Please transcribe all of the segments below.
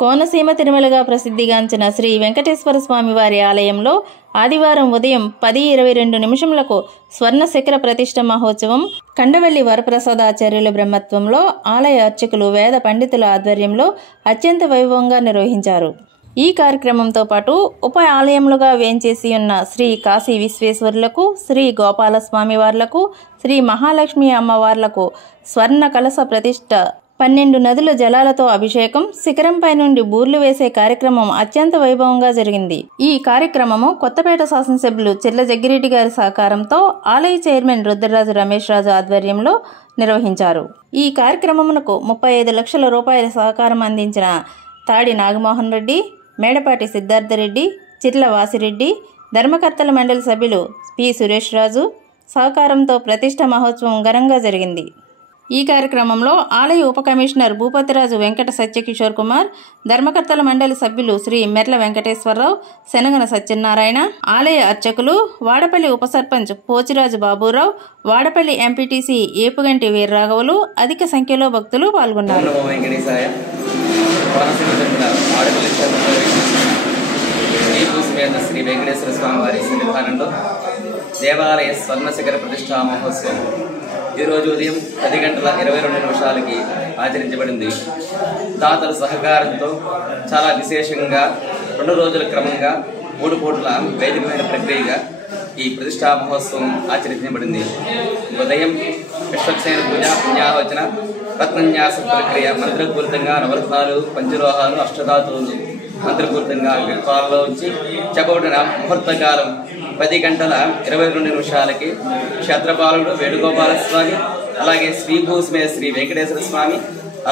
కోనసీమ తిరుమలగా ప్రసిద్ధిగాంచిన శ్రీ వెంకటేశ్వర స్వామి వారి ఆలయంలో ఆదివారం ఉదయం 10:22 స్వర్ణ శిఖర ప్రతిష్ఠ మహోత్సవం కండవల్లి వరప్రసాదాచార్యుల బ్రహ్మత్వంలో ఆలయ అర్చకులు వేద పండితుల ఆధ్వర్యంలో అత్యంత వైభవంగా నిర్వహించారు. ఈ కార్యక్రమంతో పాటు ఉప ఆలయములుగా వేంచేసి ఉన్న శ్రీ కాశీ విశ్వేశ్వరులకు, శ్రీ గోపాలస్వామి వార్లకు, శ్రీ మహాలక్ష్మి అమ్మవార్లకు స్వర్ణ కలశ ప్రతిష్ఠ, 12 నదుల జలాలతో అభిషేకం, శిఖరంపై నుండి బూర్లు వేసే కార్యక్రమం అత్యంత వైభవంగా జరిగింది. ఈ కార్యక్రమము కొత్తపేట శాసనసభ్యులు చిర్ల జగ్గిరెడ్డి గారి సహకారంతో ఆలయ చైర్మన్ రుద్రరాజు రమేష్ రాజు ఆధ్వర్యంలో నిర్వహించారు. ఈ కార్యక్రమమునకు 35 లక్షల రూపాయల సహకారం అందించిన తాడి నాగమోహన్ రెడ్డి, మేడపాటి సిద్ధార్థరెడ్డి, చిర్ల వాసిరెడ్డి, ధర్మకర్తల మండలి సభ్యులు పి సురేష్ రాజు సహకారంతో ప్రతిష్ఠ మహోత్సవం ఘనంగా జరిగింది. ఈ కార్యక్రమంలో ఆలయ ఉప కమిషనర్ భూపతిరాజు వెంకట సత్యకిషోర్ కుమార్, ధర్మకర్తల మండలి సభ్యులు శ్రీ మెర్ల వెంకటేశ్వరరావు, శనగన సత్యనారాయణ, ఆలయ అర్చకులు, వాడపల్లి ఉప సర్పంచ్ పోచిరాజు బాబురావు, వాడపల్లి ఎంపీటీసీ ఏపుగంటి వీర్రాఘవులు అధిక సంఖ్యలో భక్తులు పాల్గొన్నారు. శ్రీ వెంకటేశ్వర స్వామి వారి సన్నిధానంలో దేవాలయ స్వర్ణ శిఖర ప్రతిష్ఠా మహోత్సవం ఈరోజు ఉదయం 10:22 ఆచరించబడింది. దాతల సహకారంతో చాలా విశేషంగా 2 రోజుల క్రమంగా 3 పూటల వేదికమైన ప్రక్రియగా ఈ ప్రతిష్ఠా మహోత్సవం ఆచరించబడింది. ఉదయం విశ్వక్సేన పూజ, పుణ్యావచన, రత్నన్యాస ప్రక్రియ మంత్రపూరితంగా నవరత్నాలు, పంచలోహాలు, అష్టధాతువులు మంత్రపూరితంగా గర్భాలలో ఉంచి చెప్పబడిన ముహూర్తకాలం 10:22 క్షేత్రపాలుడు వేణుగోపాలస్వామి, అలాగే శ్రీభూస్మే శ్రీ వెంకటేశ్వర స్వామి,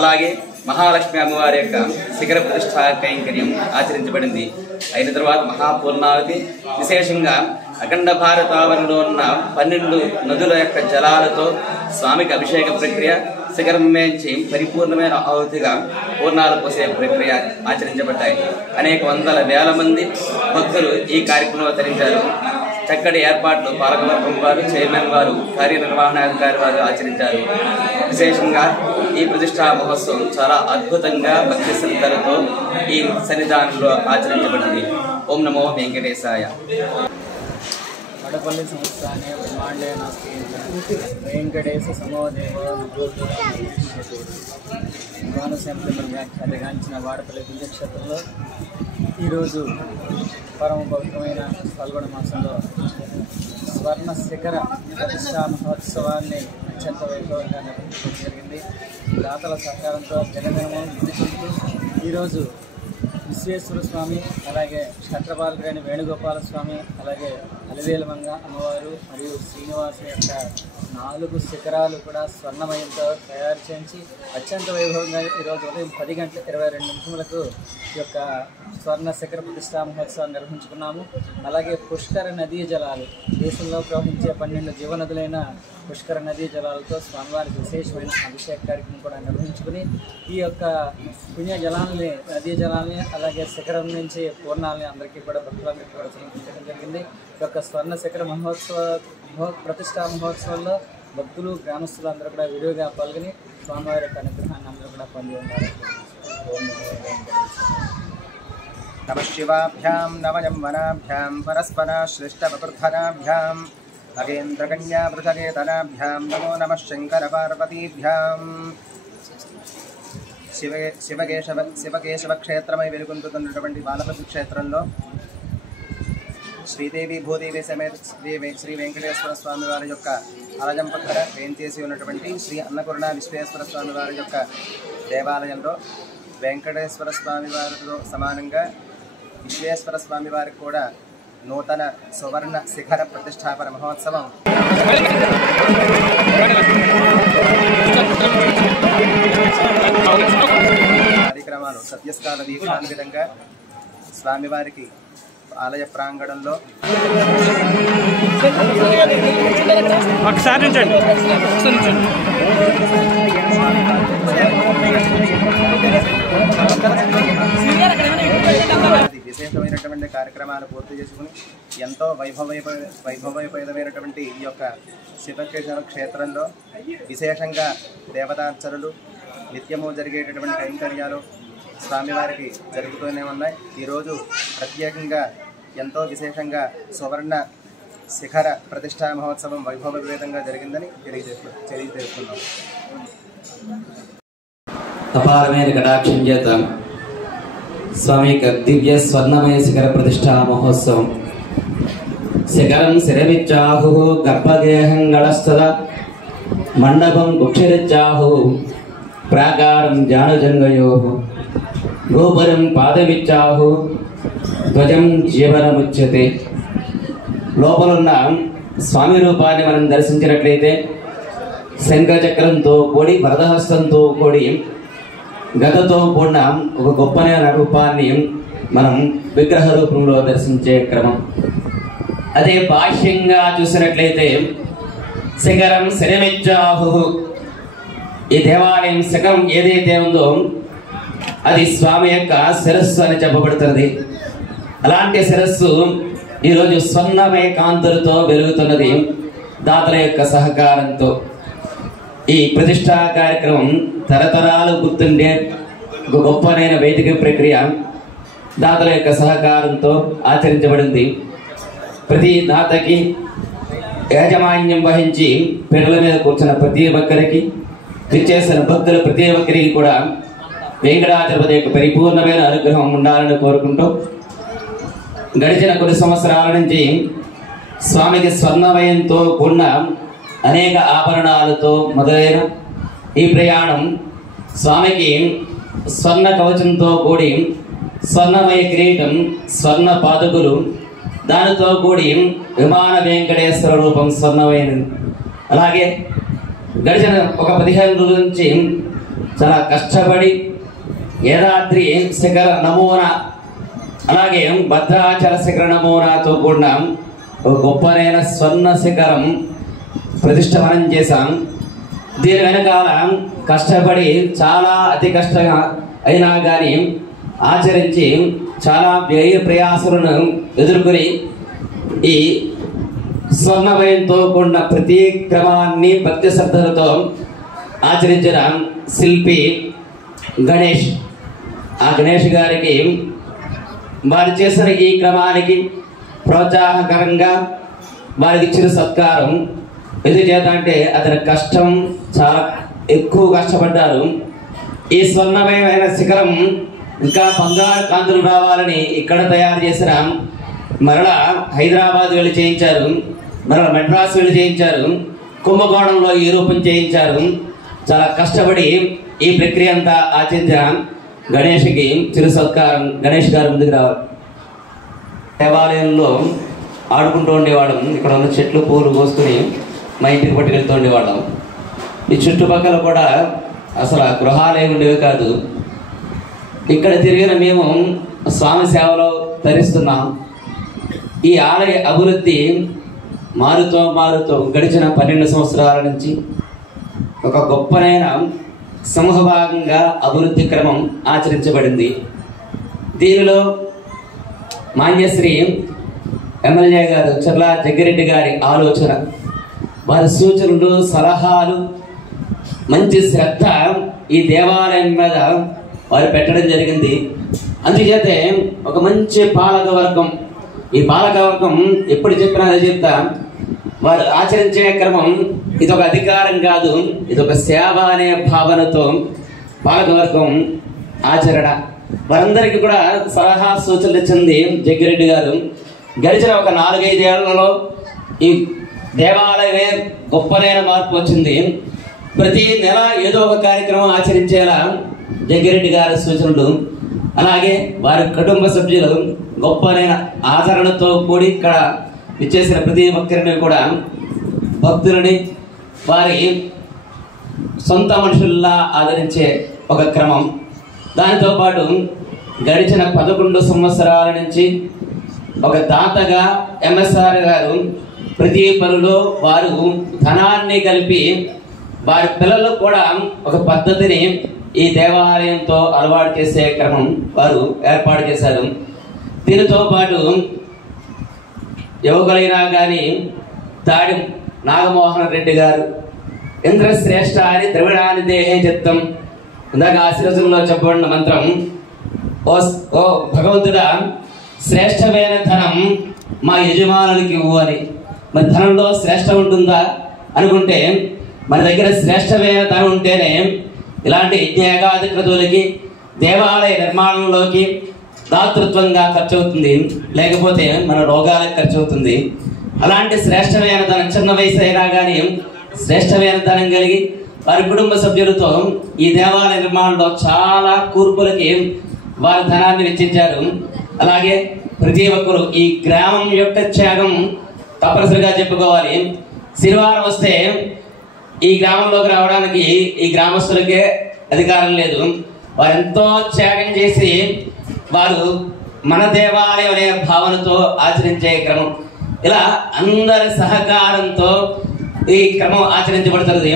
అలాగే మహాలక్ష్మి అమ్మవారి యొక్క శిఖర ప్రతిష్ఠా కైంకర్యం ఆచరించబడింది. అయిన తర్వాత మహాపూర్ణావతి విశేషంగా అఖండ భారతావరణలో ఉన్న 12 నదుల యొక్క జలాలతో స్వామికి అభిషేక ప్రక్రియ, శిఖరం మేంచి పరిపూర్ణమైన ఆహుతిగా పూర్ణాలు పోసే ప్రక్రియ ఆచరించబడ్డాయి. అనేక వందల వేల మంది భక్తులు ఈ కార్యక్రమంలో తరించారు. చక్కటి ఏర్పాట్లు పాలకవర్గం వారు, చైర్మన్ వారు, కార్యనిర్వహణాధికారి వారు ఆచరించారు. విశేషంగా ఈ ప్రతిష్ఠా మహోత్సవం చాలా అద్భుతంగా భక్తి శ్రద్ధలతో ఈ సన్నిధానంలో ఆచరించబడింది. ఓం నమో వెంకటేశాయ. వడపల్లి సంస్థానే బ్రహ్మాండే నాస్తి వెంకటేశ సమోదేవ కోనసీమ ఖ్యాతిగాంచిన వాడపల్లి దివ్యక్షేత్రంలో ఈరోజు పరమ పవిత్రమైన పాల్గొన మాసంలో స్వర్ణ శిఖర ప్రతిష్ఠా మహోత్సవాన్ని అత్యంత వైభవంగా నిర్వహించడం జరిగింది. దాతల సహకారంతో జనదినము గుర్తించుకుంటూ ఈరోజు విశ్వేశ్వర స్వామి, అలాగే క్షేత్రపాలకుడైన వేణుగోపాల స్వామి, అలాగే అలివేలమంగ అమ్మవారు మరియు శ్రీనివాసు యొక్క 4 శిఖరాలు కూడా స్వర్ణమయంతో తయారు చేయించి అత్యంత వైభవంగా ఈరోజు ఉదయం 10:22 ఈ యొక్క స్వర్ణ శిఖర ప్రతిష్ఠా మహోత్సవాన్ని నిర్వహించుకున్నాము. అలాగే పుష్కర నదీ జలాలు, దేశంలో ప్రవహించే 12 జీవనదులైన పుష్కర నదీ జలాలతో స్వామివారికి విశేషమైన అభిషేక కార్యక్రమం కూడా నిర్వహించుకుని ఈ యొక్క పుణ్య జలాలని, నదీ జలాలని, అలాగే శిఖరం నుంచి పూర్ణాలని అందరికీ కూడా భక్తులందరికీ కూడా సమర్పించడం జరిగింది. ఈ యొక్క స్వర్ణ శిఖర ప్రతిష్ఠా మహోత్సవంలో భక్తులు, గ్రామస్తులు అందరూ కూడా విరివిగా పాల్గొని స్వామివారి యొక్క అనుగ్రహాన్ని అందరూ కూడా పొంది ఉన్నారు. నమశివాభ్యాం నవయమ్మనాభ్యాం పరస్పరాశ్లిష్టవృద్ధనాభ్యాం నగేంద్రకన్యావృతనేతనాభ్యాం నమో నమః శంకర పార్వతీభ్యాం. శివకేశవ క్షేత్రమై వెలుగొందుతున్నటువంటి బాలపతి క్షేత్రంలో శ్రీదేవి భూదేవి సమేత శ్రీ వెంకటేశ్వర స్వామి వారి యొక్క ఆలయం పక్కన వేంచేసి ఉన్నటువంటి శ్రీ అన్నపూర్ణ విశ్వేశ్వర స్వామి వారి యొక్క దేవాలయంలో వెంకటేశ్వర స్వామి వారితో సమానంగా విశ్వేశ్వర స్వామి వారికి కూడా నూతన సువర్ణ శిఖర ప్రతిష్టాపన మహోత్సవం కార్యక్రమాలు సత్యస్కాల దీక్షాన్వితంగా స్వామివారికి ఆలయ ప్రాంగణంలో విశేషమైనటువంటి కార్యక్రమాలు పూర్తి చేసుకుని ఎంతో వైభవోపేతమైనటువంటి ఈ యొక్క శివకేశవ క్షేత్రంలో విశేషంగా దేవతార్చనలు, నిత్యము జరిగేటటువంటి కైంకర్యాలు, స్వామివారికి జరుగుతూనే ఉన్నాయి. ఈరోజు ప్రత్యేకంగా ఎంతో విశేషంగా సువర్ణ శిఖర ప్రతిష్టా మహోత్సవం వైభవపేతంగా జరిగిందని తెలియజేస్తున్నాం. అపారమైన కటాక్షం చేత స్వామి యొక్క దివ్య స్వర్ణమయ శిఖర ప్రతిష్టా మహోత్సవం శిఖరం శిరమిచ్చాహు గర్భగేహం గళస్తద మండపం కుక్షరిచ్చాహు ప్రాకారం జానుజంగయో గోపురం పాదమిచ్చాహు ధ్వజం జీవనముచ్యతే. లోపలున్న స్వామి రూపాన్ని మనం దర్శించినట్లయితే శంఖచక్రంతో కూడి వరదహస్తంతో కూడి గతతో కూడిన ఒక గొప్పనైన రూపాన్ని మనం విగ్రహ రూపంలో దర్శించే క్రమం. అదే బాహ్యంగా చూసినట్లయితే శిఖరం శిరమిచ్చాహు, ఈ దేవాలయం శిఖరం ఏదైతే ఉందో అది స్వామి యొక్క శిరస్సు అని చెప్పబడుతున్నది. అలాంటి శిరస్సు ఈరోజు స్వర్ణమయ కాంతులతో వెలుగుతున్నది దాతల యొక్క సహకారంతో. ఈ ప్రతిష్టా కార్యక్రమం తరతరాలు గుర్తుండే ఒక గొప్పనైన వైదిక ప్రక్రియ దాతల యొక్క సహకారంతో ఆచరించబడింది. ప్రతి దాతకి యాజమాన్యం వహించి పిల్లల మీద కూర్చున్న ప్రతి ఒక్కరికి, విచ్చేసిన భక్తుల ప్రతి ఒక్కరికి కూడా వెంకటాచలపతి యొక్క పరిపూర్ణమైన అనుగ్రహం ఉండాలని కోరుకుంటూ గడిచిన కొన్ని సంవత్సరాల నుంచి స్వామికి స్వర్ణమయంతో కూడిన అనేక ఆభరణాలతో మొదలైన ఈ ప్రయాణం స్వామికి స్వర్ణ కవచంతో కూడి స్వర్ణమయ కిరీటం, స్వర్ణ పాదుకులు, దానితో కూడి విమాన వెంకటేశ్వర రూపం స్వర్ణమైనది. అలాగే గడిచిన ఒక 15 రోజుల నుంచి చాలా కష్టపడి యాదాద్రి శిఖర నమూనా, అలాగే భద్రాచల శిఖర నమూనాతో కూడిన ఒక గొప్పనైన స్వర్ణ శిఖరం ప్రతిష్ట మనం చేశాం. దీని వెనకాల కష్టపడి చాలా అతి కష్టంగా అయినా కానీ ఆచరించి చాలా వ్యయ ప్రయాసాలను ఎదుర్కొని ఈ స్వర్ణమయంతో కూడిన ప్రతి క్రమాన్ని భక్తి శ్రద్ధలతో ఆచరించిన శిల్పి గణేష్. ఆ గణేష్ గారికి వారు చేసిన ఈ క్రమానికి ప్రోత్సాహకరంగా వారికి ఇచ్చిన సత్కారం ఎందుచేత అంటే అతని కష్టం చాలా ఎక్కువ కష్టపడ్డారు. ఈ స్వర్ణమయమైన శిఖరం ఇంకా బంగారు కాంతులు రావాలని ఇక్కడ తయారు చేసిన మరలా హైదరాబాద్ వెళ్ళి చేయించారు, మరలా మెడ్రాస్ వెళ్ళి చేయించారు, కుంభకోణంలో ఈ రూపం చేయించారు. చాలా కష్టపడి ఈ ప్రక్రియ అంతా ఆచరించిన గణేష్కి చిరు సత్కారం. గణేష్ గారు ముందుకు రావాలి. దేవాలయంలో ఆడుకుంటూ ఉండేవాళ్ళం. ఇక్కడ ఉన్న చెట్లు పూలు కోసుకుని మా ఇంటికి పట్టుకెళ్తూ ఉండేవాళ్ళం. ఈ చుట్టుపక్కల కూడా అసలు గృహాలే ఉండేవి కాదు. ఇక్కడ తిరిగిన మేము స్వామి సేవలో తరిస్తున్నాం. ఈ ఆలయ అభివృద్ధి మారుతూ గడిచిన 12 సంవత్సరాల నుంచి ఒక గొప్పనైన సమూహభాగంగా అభివృద్ధి క్రమం ఆచరించబడింది. దీనిలో మాన్యశ్రీ ఎమ్మెల్యే గారు చర్ల జగ్గిరెడ్డి గారి ఆలోచన, వారి సూచనలు, సలహాలు, మంచి శ్రద్ధ ఈ దేవాలయం మీద వారు పెట్టడం జరిగింది. అందుచేతే ఒక మంచి పాలకవర్గం, ఈ పాలకవర్గం ఎప్పుడు చెప్పినా అదే చెప్తా, వారు ఆచరించే క్రమం ఇదొక అధికారం కాదు, ఇదొక సేవ అనే భావనతో పాలకవర్గం ఆచరణ. వారందరికీ కూడా సలహా సూచనలు ఇచ్చింది జగ్గిరెడ్డి గారు. గడిచిన ఒక 4-5 ఏళ్లలో ఈ దేవాలయమే గొప్పనైన మార్పు వచ్చింది. ప్రతి నెల ఏదో ఒక కార్యక్రమం ఆచరించేలా జగ్గిరెడ్డి గారి సూచనలు, అలాగే వారి కుటుంబ సభ్యులు గొప్పనైన ఆచరణతో కూడి ఇక్కడ ఇచ్చేసిన ప్రతి ఒక్కరిని కూడా భక్తులని వారి సొంత మనుషుల్లా ఆదరించే ఒక క్రమం. దానితో పాటు గడిచిన 11 సంవత్సరాల నుంచి ఒక దాతగా ఎంఎస్ఆర్ గారు ప్రతి పనిలో వారు ధనాన్ని కలిపి వారి పిల్లలకు కూడా ఒక పద్ధతిని ఈ దేవాలయంతో అలవాటు చేసే క్రమం వారు ఏర్పాటు చేశారు. దీనితో పాటు యువకులైనా కానీ తాడి నాగమోహన్ రెడ్డి గారు ఇంద్రశ్రేష్ఠ అని ద్రవిడాని దేహే చిత్తం, ఇందాక ఆశీర్వచనంలో చెప్పబడిన మంత్రం ఓ ఓ భగవంతుడా, శ్రేష్టమైన ధనం మా యజమానులకి ఇవ్వు అని. మరి ధనంలో శ్రేష్టం ఉంటుందా అనుకుంటే మన దగ్గర శ్రేష్టమైన ధనం ఉంటేనే ఇలాంటి యజ్ఞయాగాది క్రతువులకి, దేవాలయ నిర్మాణంలోకి దాతృత్వంగా ఖర్చు అవుతుంది, లేకపోతే మన రోగాలకు ఖర్చు అవుతుంది. అలాంటి శ్రేష్టమైన ధనం, చిన్న వయసు అయినా కానీ శ్రేష్టమైన ధనం కలిగి వారి కుటుంబ సభ్యులతో ఈ దేవాలయ నిర్మాణంలో చాలా కూర్పులకి వారి ధనాన్ని వెచ్చించారు. అలాగే ప్రతి ఒక్కరు ఈ గ్రామం యొక్క త్యాగం తప్పనిసరిగా చెప్పుకోవాలి. శనివారం వస్తే ఈ గ్రామంలోకి రావడానికి ఈ గ్రామస్తులకే అధికారం లేదు. వారు ఎంతో త్యాగం చేసి వారు మన దేవాలయం అనే భావనతో ఆచరించే క్రమం, ఇలా అందరి సహకారంతో ఈ క్రమం ఆచరించబడుతుంది.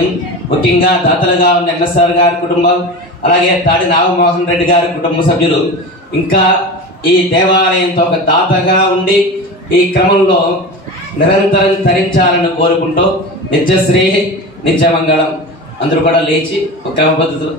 ముఖ్యంగా దాతలుగా ఉన్న ఎన్ఎస్ఆర్ గారి కుటుంబం, అలాగే తాడి నాగమోహన్ రెడ్డి గారి కుటుంబ సభ్యులు ఇంకా ఈ దేవాలయంతో ఒక దాతగా ఉండి ఈ క్రమంలో నిరంతరం తరించాలని కోరుకుంటూ నిత్యశ్రీ నిత్యమంగళం. అందరూ కూడా లేచి ఒక క్రమ పద్ధతులు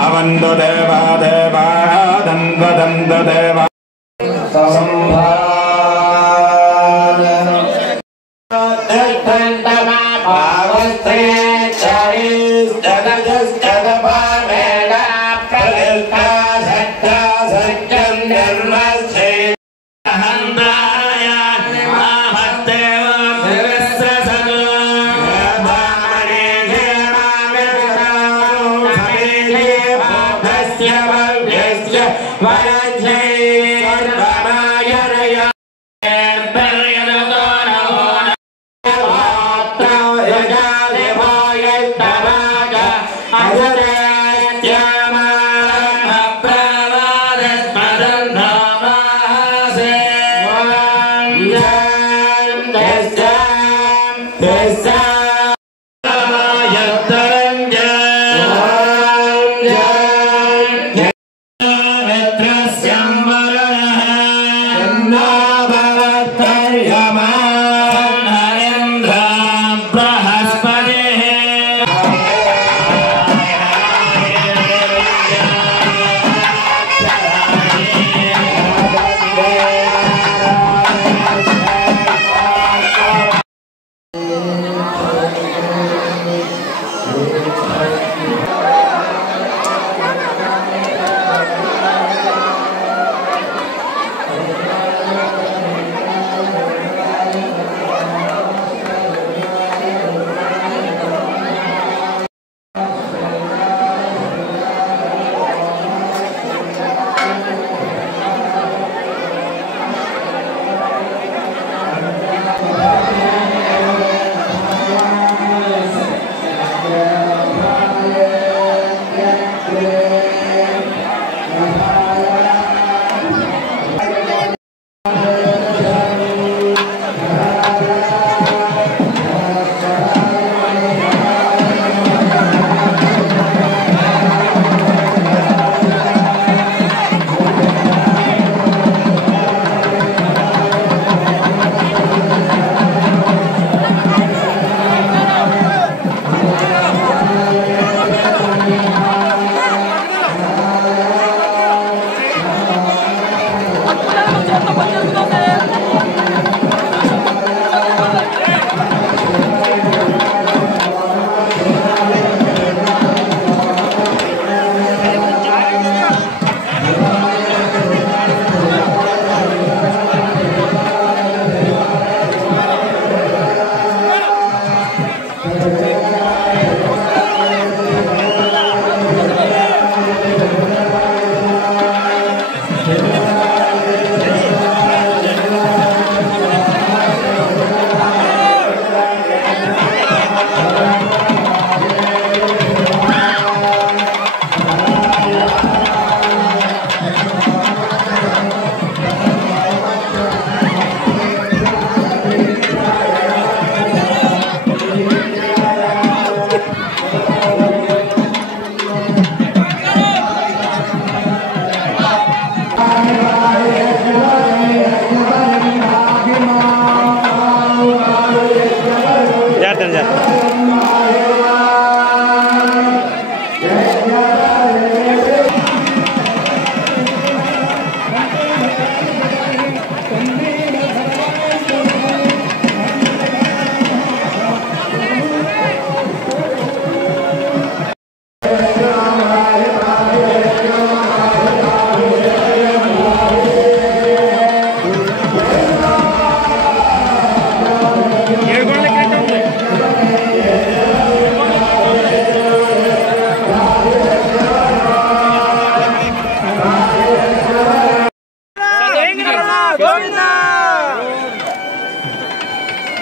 अवन्तो देवा देवा दन्वदन्त देवा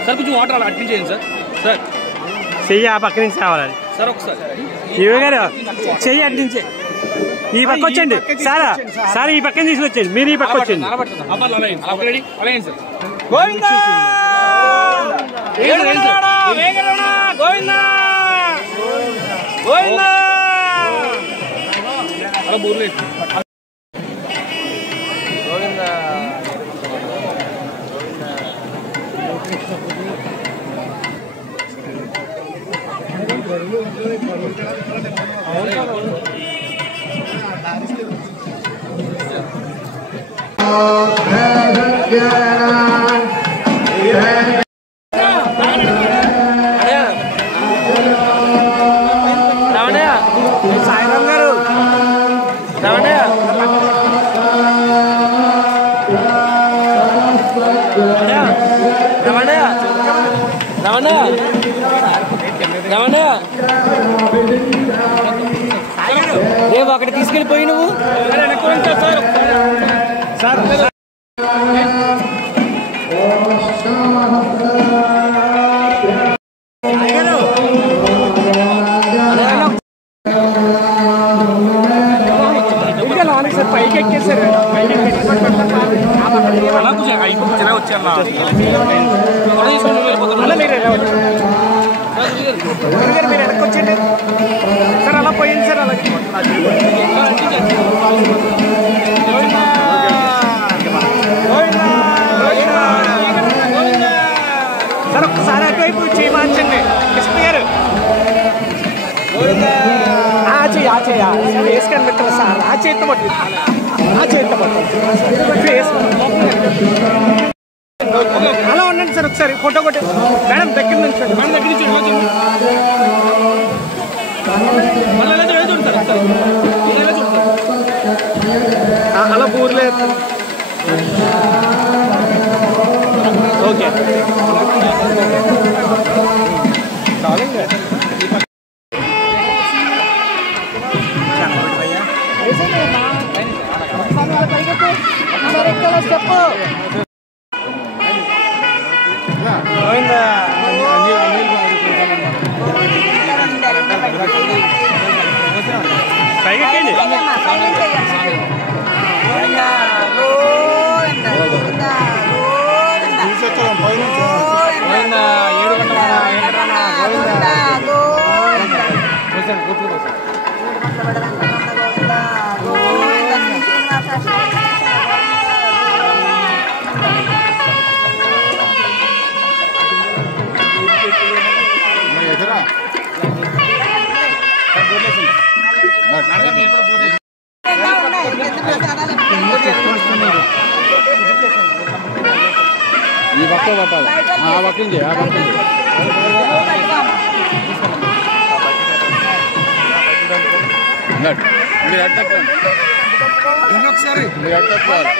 సార్ కొంచెం వాటర్ అలా అడ్మిట్ చేయండి సార్. సార్ చెయ్యి ఆ పక్క నుంచి రావాలి సార్ ఒకసారి ఇవే గారు చెయ్యి అటు నుంచి ఈ పక్క వచ్చండి సారా సార్ ఈ పక్కన తీసుకొచ్చేయండి మీరు ఈ పక్క వచ్చండి అలా బోర్లేదు సాయిరామ్ గారు రమణయ్య రమణయ్య రమణయ్య రమణయ్య రేపు అక్కడ తీసుకెళ్ళిపోయి నువ్వు సార్ సార్ పైకి ఎక్కేసారు మీరు వెనక్కి వచ్చేయండి సార్. అలా పోయింది సార్. అలాగే సార్ ఒక్కసారి అటువైపు చేయి మార్చండి కృష్ణ గారు. చేయ వేసుకొని పెట్టాలి సార్. ఆ చేతితో పట్టు అలా ఉండండి సార్. ఒకసారి ఫోటో కొట్టి మేడం దగ్గర నుంచి మేడం దగ్గర నుంచి అలా ఊర్లే ఓకే చాలండి. పైకెక్కండి. ఈ పక్క పట్టాలి. ఆ పక్క నుంచి మీరు అట్టండి. ఒకసారి మీరు అట్టవాలి.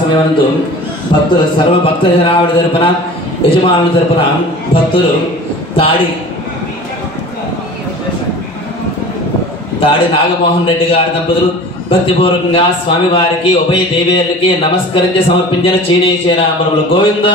సమయమందు భక్తులు సర్వ భక్త జనావళి తరపున యజమానుల తరపున భక్తులు తాడి నాగమోహన్ రెడ్డి గారి దంపతులు భక్తిపూర్వకంగా స్వామివారికి ఉభయ దేవేరులకి నమస్కరించి సమర్పించిన చీనేశ్వరామరులు గోవింద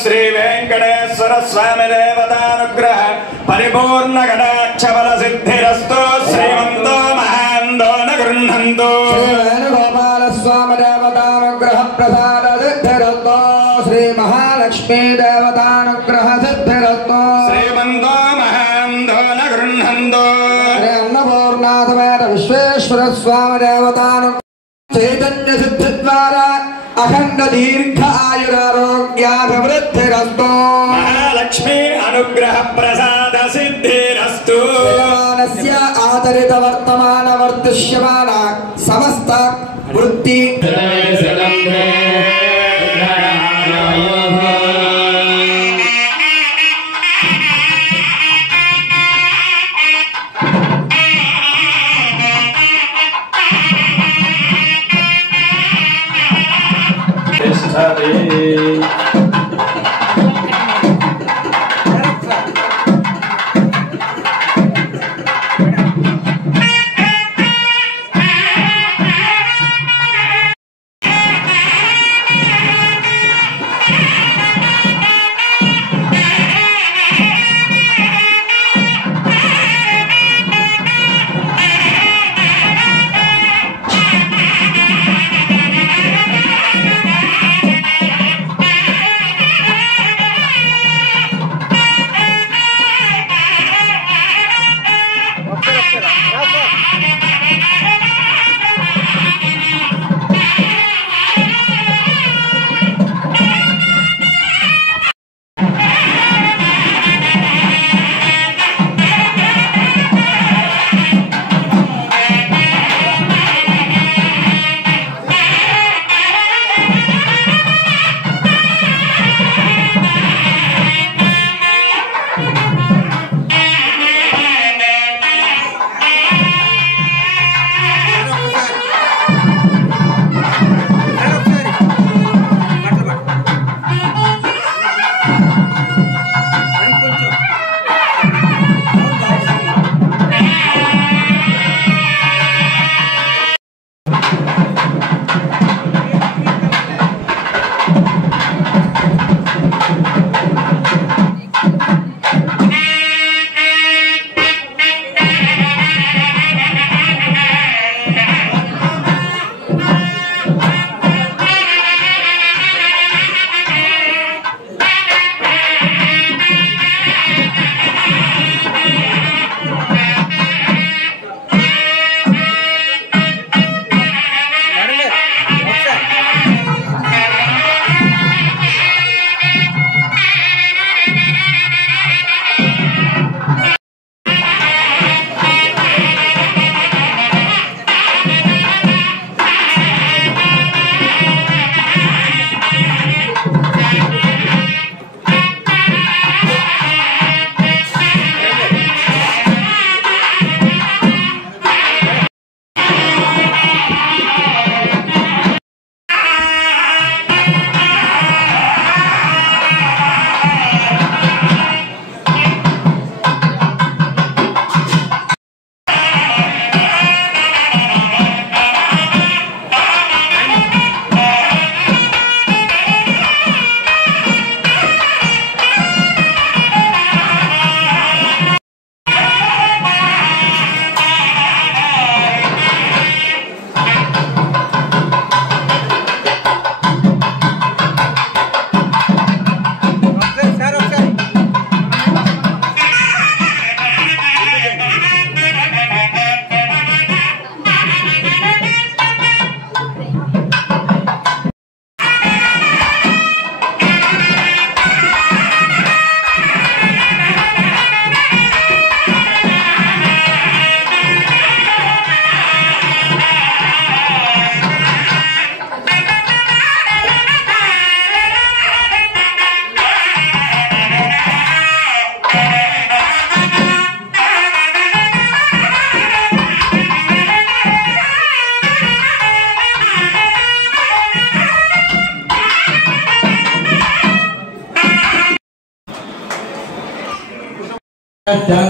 శ్రీ వెంకటేశ్వర స్వామి దేవతానుగ్రహ పరిపూర్ణ గణాక్షబల సిద్ధిరస్తు. శ్రీమంతో మహాందో గృహంతు. వేణుగోపాల స్వామి దేవతానుగ్రహ ప్రసాద సిద్ధిరస్తు. శ్రీ మహాలక్ష్మీ దేవతానుగ్రహ సిద్ధిరస్తు. శ్రీమంతో మహాందో గృహంతు. శ్రీ అన్నపూర్ణాథ విశ్వేశ్వర స్వామి దేవతానుగ్రహ చైతన్య సిద్ధి ద్వారా అఖండ దీర్ఘ ఆయురారోగ్యాభివృద్ధిరస్తు మహాలక్ష్మి అనుగ్రహ ప్రసాద సిద్ధిరస్తు ఆచరిత వర్తమాన వర్తిష్యమాన సమస్త వృత్తి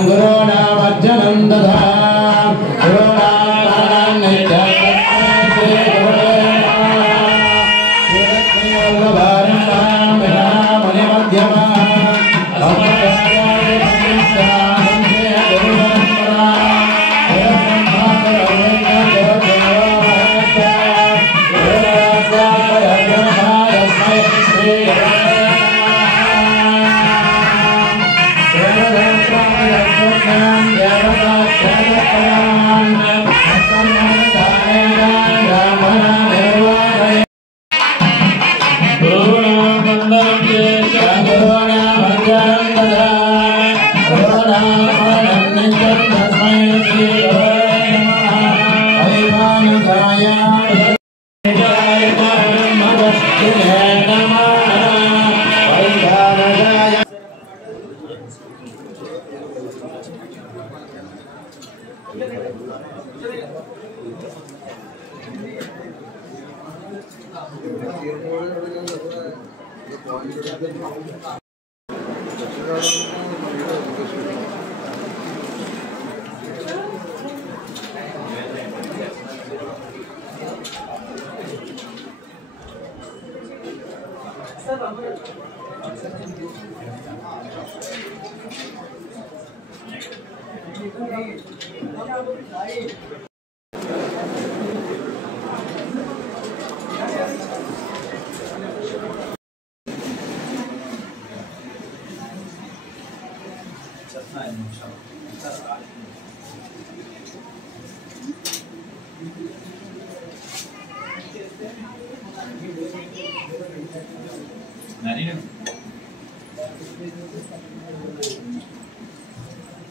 Gurunavarjanam dadha Gurunavarjanam Ramana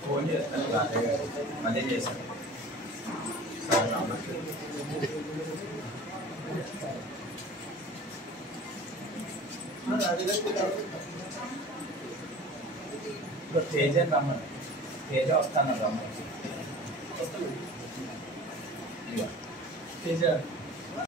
phone చేస్తాను మళ్ళీ చేస్తాను తేజ రమ్మని తేజ వస్తాను రమ్మని తేజ